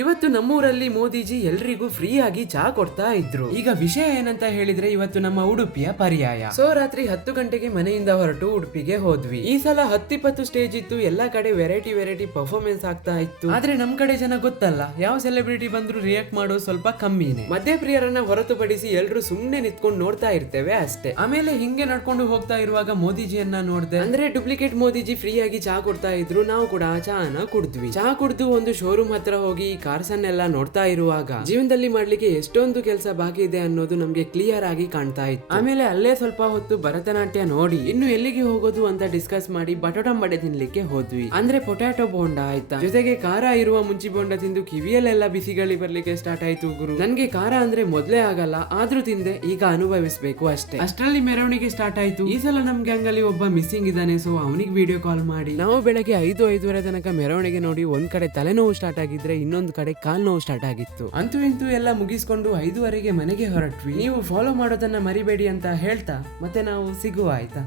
ಇವತ್ತು ನಮ್ಮೂರಲ್ಲಿ ಮೋದಿಜಿ ಎಲ್ರಿಗೂ ಫ್ರೀ ಆಗಿ ಚಹಾ ಕೊಡ್ತಾ ಇದ್ರು. ಈಗ ವಿಷಯ ಏನಂತ ಹೇಳಿದ್ರೆ ಇವತ್ತು ನಮ್ಮ ಉಡುಪಿಯ ಪರ್ಯಾಯ. ಸೊ ರಾತ್ರಿ 10 ಗಂಟೆಗೆ ಮನೆಯಿಂದ ಹೊರಟು ಉಡುಪಿಗೆ ಹೋದ್ವಿ. ಈ ಸಲ 10-20 ಸ್ಟೇಜ್ ಇತ್ತು, ಎಲ್ಲಾ ಕಡೆ ವೆರೈಟಿ ಪರ್ಫಾರ್ಮೆನ್ಸ್ ಆಗ್ತಾ ಇತ್ತು. ಆದ್ರೆ ನಮ್ ಕಡೆ ಜನ ಗೊತ್ತಲ್ಲ, ಯಾವ ಸೆಲೆಬ್ರಿಟಿ ಬಂದ್ರು ರಿಯಾಕ್ಟ್ ಮಾಡೋದು ಸ್ವಲ್ಪ ಕಮ್ಮಿನೇ. ಮಧ್ಯಪ್ರಿಯರನ್ನ ಹೊರತುಪಡಿಸಿ ಎಲ್ರು ಸುಮ್ನೆ ನಿಂತ್ಕೊಂಡು ನೋಡ್ತಾ ಇರ್ತೇವೆ ಅಷ್ಟೇ. ಆಮೇಲೆ ಹಿಂಗೆ ನಡ್ಕೊಂಡು ಹೋಗ್ತಾ ಇರುವಾಗ ಮೋದಿಜಿಯನ್ನ ನೋಡ್ದೆ. ಅಂದ್ರೆ ಡೂಪ್ಲಿಕೇಟ್ ಮೋದಿಜಿ ಫ್ರೀ ಆಗಿ ಚಹಾ ಕೊಡ್ತಾ ಇದ್ರು. ನಾವು ಕೂಡ ಚಹಾನ ಕುಡಿದ್ವಿ. ಚಹಾ ಕುಡಿದು ಒಂದು ಶೋರೂಮ್ ಹತ್ರ ಹೋಗಿ ಕಾರ್ಸ್ ಅನ್ನೆಲ್ಲ ನೋಡ್ತಾ ಇರುವಾಗ ಜೀವನದಲ್ಲಿ ಮಾಡ್ಲಿಕ್ಕೆ ಎಷ್ಟೊಂದು ಕೆಲಸ ಬಾಕಿ ಇದೆ ಅನ್ನೋದು ನಮ್ಗೆ ಕ್ಲಿಯರ್ ಆಗಿ ಕಾಣ್ತಾ ಇತ್ತು. ಆಮೇಲೆ ಅಲ್ಲೇ ಸ್ವಲ್ಪ ಹೊತ್ತು ಭರತನಾಟ್ಯ ನೋಡಿ ಇನ್ನು ಎಲ್ಲಿಗೆ ಹೋಗೋದು ಅಂತ ಡಿಸ್ಕಸ್ ಮಾಡಿ ಬಟಾಟಂಬಡೆ ತಿನ್ಲಿಕ್ಕೆ ಹೋದ್ವಿ. ಅಂದ್ರೆ ಪೊಟ್ಯಾಟೊ ಬೋಂಡ ಆಯ್ತಾ, ಜೊತೆಗೆ ಖಾರ ಇರುವ ಮುಂಚಿ ಬೋಂಡ ತಿಂದು ಕಿವಿಯಲ್ಲೆಲ್ಲ ಬಿಸಿಗಳಿ ಬರ್ಲಿಕ್ಕೆ ಸ್ಟಾರ್ಟ್ ಆಯ್ತು ಗುರು. ನನ್ಗೆ ಖಾರ ಅಂದ್ರೆ ಮೊದ್ಲೇ ಆಗಲ್ಲ, ಆದ್ರೂ ತಿಂದೆ, ಈಗ ಅನುಭವಿಸ್ಬೇಕು ಅಷ್ಟೇ. ಅಷ್ಟರಲ್ಲಿ ಮೆರವಣಿಗೆ ಸ್ಟಾರ್ಟ್ ಆಯ್ತು. ಈ ಸಲ ನಮ್ ಗ್ಯಾಂಗ್ ಅಲ್ಲಿ ಒಬ್ಬ ಮಿಸ್ಸಿಂಗ್ ಇದ್ದಾನೆ, ಸೊ ಅವನಿಗೆ ವಿಡಿಯೋ ಕಾಲ್ ಮಾಡಿ ನಾವು ಬೆಳಗ್ಗೆ 5-5:30 ತನಕ ಮೆರವಣಿಗೆ ನೋಡಿ ಒಂದ್ ಕಡೆ ತಲೆನೋವು ಸ್ಟಾರ್ಟ್ ಆಗಿದ್ರೆ ಇನ್ನೊಂದು ಕಡೆ ಕಾಲ್ ನೋವು ಸ್ಟಾರ್ಟ್ ಆಗಿತ್ತು. ಅಂತೂ ಇಂತೂ ಎಲ್ಲ ಮುಗಿಸ್ಕೊಂಡು 5:30ಗೆ ಮನೆಗೆ ಹೊರಟ್ವಿ. ನೀವು ಫಾಲೋ ಮಾಡೋದನ್ನ ಮರಿಬೇಡಿ ಅಂತ ಹೇಳ್ತಾ ಮತ್ತೆ ನಾವು ಸಿಗುವ ಆಯ್ತಾ.